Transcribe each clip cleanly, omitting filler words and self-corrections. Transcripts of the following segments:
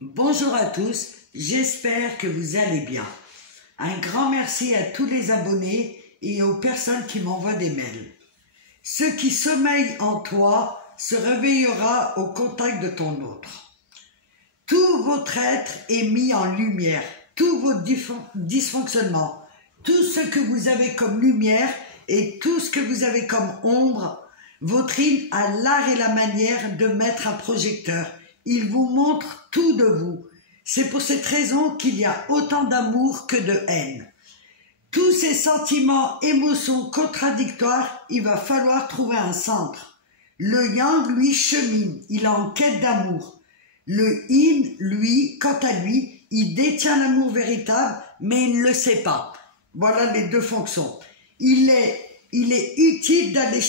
Bonjour à tous, j'espère que vous allez bien. Un grand merci à tous les abonnés et aux personnes qui m'envoient des mails. Ce qui sommeille en toi se réveillera au contact de ton autre. Tout votre être est mis en lumière, tous vos dysfonctionnements, tout ce que vous avez comme lumière et tout ce que vous avez comme ombre. Votre île a l'art et la manière de mettre un projecteur. Il vous montre tout de vous. C'est pour cette raison qu'il y a autant d'amour que de haine. Tous ces sentiments, émotions contradictoires, il va falloir trouver un centre. Le yang, lui, chemine, il est en quête d'amour. Le yin, lui, quant à lui, il détient l'amour véritable, mais il ne le sait pas. Voilà les deux fonctions. Il est inutile d'aller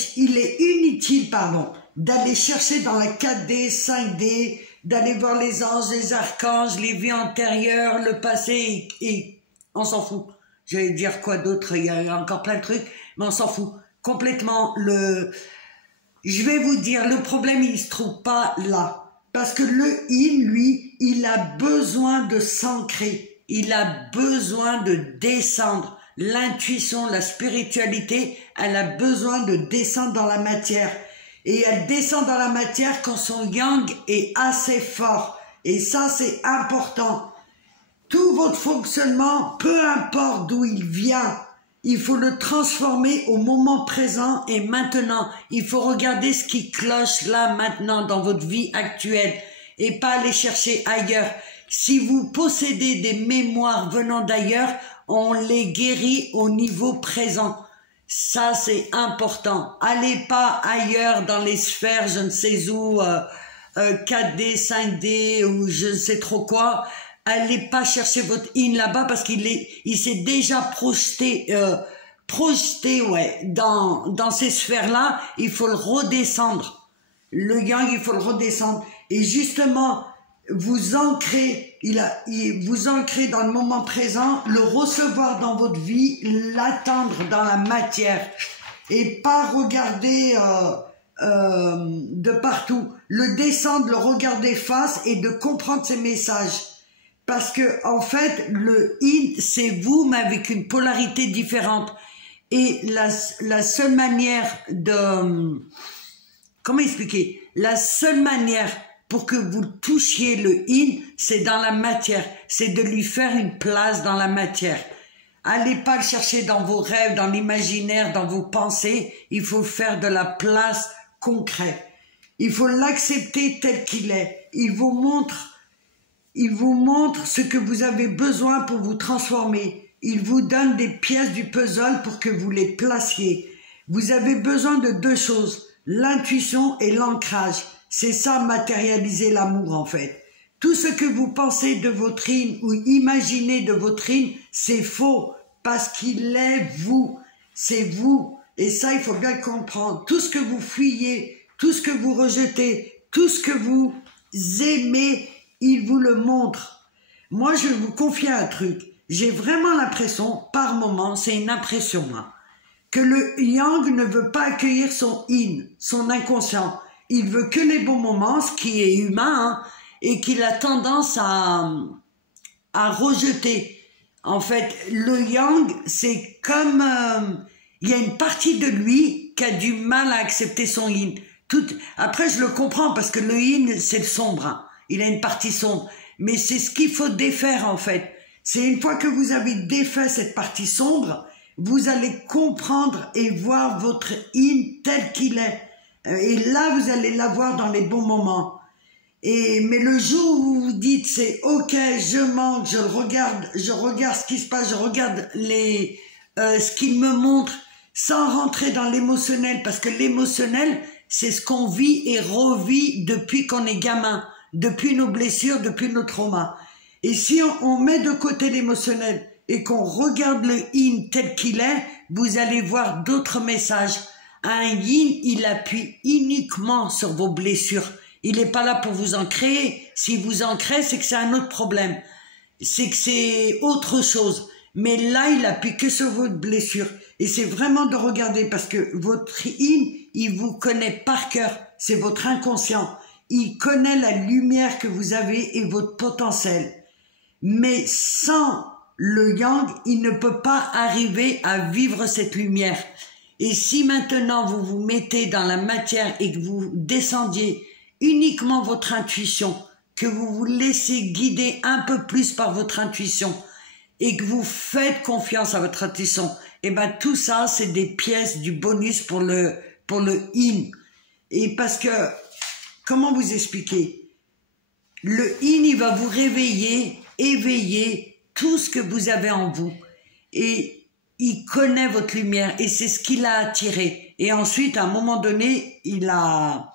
chercher dans la 4D, 5D, d'aller voir les anges, les archanges, les vies antérieures, le passé, et on s'en fout. J'allais dire quoi d'autre, il y a encore plein de trucs, mais on s'en fout. Complètement, je vais vous dire, le problème, il se trouve pas là. Parce que le yin, lui, il a besoin de s'ancrer, il a besoin de descendre. L'intuition, la spiritualité, elle a besoin de descendre dans la matière. Et elle descend dans la matière quand son yang est assez fort. Et ça, c'est important. Tout votre fonctionnement, peu importe d'où il vient, il faut le transformer au moment présent et maintenant. Il faut regarder ce qui cloche là, maintenant, dans votre vie actuelle et pas aller chercher ailleurs. Si vous possédez des mémoires venant d'ailleurs, on les guérit au niveau présent. Ça, c'est important. Allez pas ailleurs dans les sphères, je ne sais où, 4D, 5D ou je ne sais trop quoi. Allez pas chercher votre yin là-bas parce il s'est déjà projeté dans ces sphères-là. Il faut le redescendre. Le yang, il faut le redescendre. Et justement, vous ancrez dans le moment présent, le recevoir dans votre vie, l'attendre dans la matière et pas regarder de partout, le descendre, le regarder face et de comprendre ses messages. Parce que en fait, le yin, c'est vous, mais avec une polarité différente. Et la seule manière de... Comment expliquer? La seule manière pour que vous touchiez le yin, c'est dans la matière. C'est de lui faire une place dans la matière. Allez pas le chercher dans vos rêves, dans l'imaginaire, dans vos pensées. Il faut faire de la place concrète. Il faut l'accepter tel qu'il est. Il vous montre ce que vous avez besoin pour vous transformer. Il vous donne des pièces du puzzle pour que vous les placiez. Vous avez besoin de deux choses, l'intuition et l'ancrage. C'est ça, matérialiser l'amour en fait. Tout ce que vous pensez de votre yin ou imaginez de votre yin, c'est faux parce qu'il est vous. C'est vous. Et ça, il faut bien comprendre. Tout ce que vous fuyez, tout ce que vous rejetez, tout ce que vous aimez, il vous le montre. Moi, je vais vous confier un truc. J'ai vraiment l'impression, par moment, c'est une impression, hein, que le yang ne veut pas accueillir son yin, son inconscient. Il veut que les bons moments, ce qui est humain, hein, et qu'il a tendance à rejeter. En fait, le yang, c'est comme... il y a une partie de lui qui a du mal à accepter son yin. Après, je le comprends parce que le yin, c'est le sombre. Hein. Il a une partie sombre. Mais c'est ce qu'il faut défaire, en fait. C'est une fois que vous avez défait cette partie sombre, vous allez comprendre et voir votre yin tel qu'il est. Et là, vous allez l'avoir dans les bons moments. Mais le jour où vous vous dites, c'est ok, je manque, je regarde ce qui se passe, je regarde ce qu'il me montre, sans rentrer dans l'émotionnel, parce que l'émotionnel, c'est ce qu'on vit et revit depuis qu'on est gamin, depuis nos blessures, depuis nos traumas. Et si on met de côté l'émotionnel et qu'on regarde le yin tel qu'il est, vous allez voir d'autres messages. Un yin, il appuie uniquement sur vos blessures. Il n'est pas là pour vous en créer. S'il vous en crée, c'est que c'est un autre problème. C'est que c'est autre chose. Mais là, il appuie que sur votre blessure. Et c'est vraiment de regarder parce que votre yin, il vous connaît par cœur. C'est votre inconscient. il connaît la lumière que vous avez et votre potentiel. Mais sans le yang, il ne peut pas arriver à vivre cette lumière. Et si maintenant vous vous mettez dans la matière et que vous descendiez uniquement votre intuition, que vous vous laissez guider un peu plus par votre intuition et que vous faites confiance à votre intuition, et ben tout ça c'est des pièces du bonus pour le yin. Et parce que, comment vous expliquer, le yin il va vous réveiller, éveiller tout ce que vous avez en vous. Et il connaît votre lumière et c'est ce qui l'a attiré. Et ensuite, à un moment donné, il a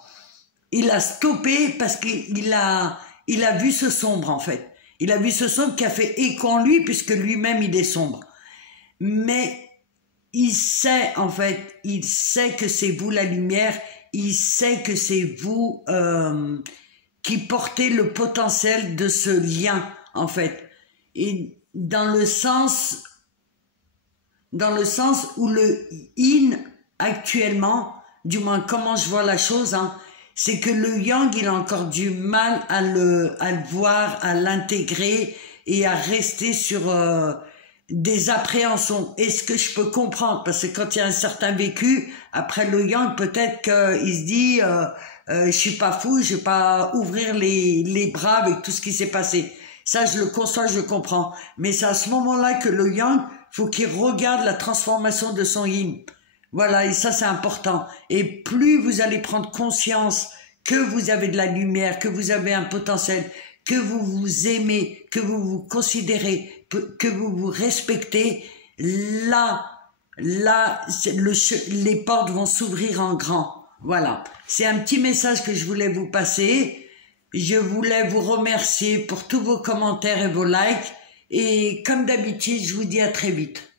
stoppé parce qu'il a vu ce sombre en fait. Il a vu ce sombre qui a fait écho en lui puisque lui-même il est sombre. Mais il sait en fait, il sait que c'est vous la lumière, il sait que c'est vous qui portez le potentiel de ce lien en fait. Et dans le sens où le yin actuellement, du moins comment je vois la chose, hein, c'est que le yang il a encore du mal à le voir, à l'intégrer et à rester sur des appréhensions. Et ce que je peux comprendre, parce que quand il y a un certain vécu, après le yang peut-être qu'il se dit je suis pas fou, je vais pas ouvrir les bras avec tout ce qui s'est passé. Ça, je le conçois, je le comprends. Mais c'est à ce moment-là que le yang, faut qu'il regarde la transformation de son yin. Voilà, et ça, c'est important. Et plus vous allez prendre conscience que vous avez de la lumière, que vous avez un potentiel, que vous vous aimez, que vous vous considérez, que vous vous respectez, là, les portes vont s'ouvrir en grand. Voilà. C'est un petit message que je voulais vous passer. Je voulais vous remercier pour tous vos commentaires et vos likes. Et comme d'habitude, je vous dis à très vite.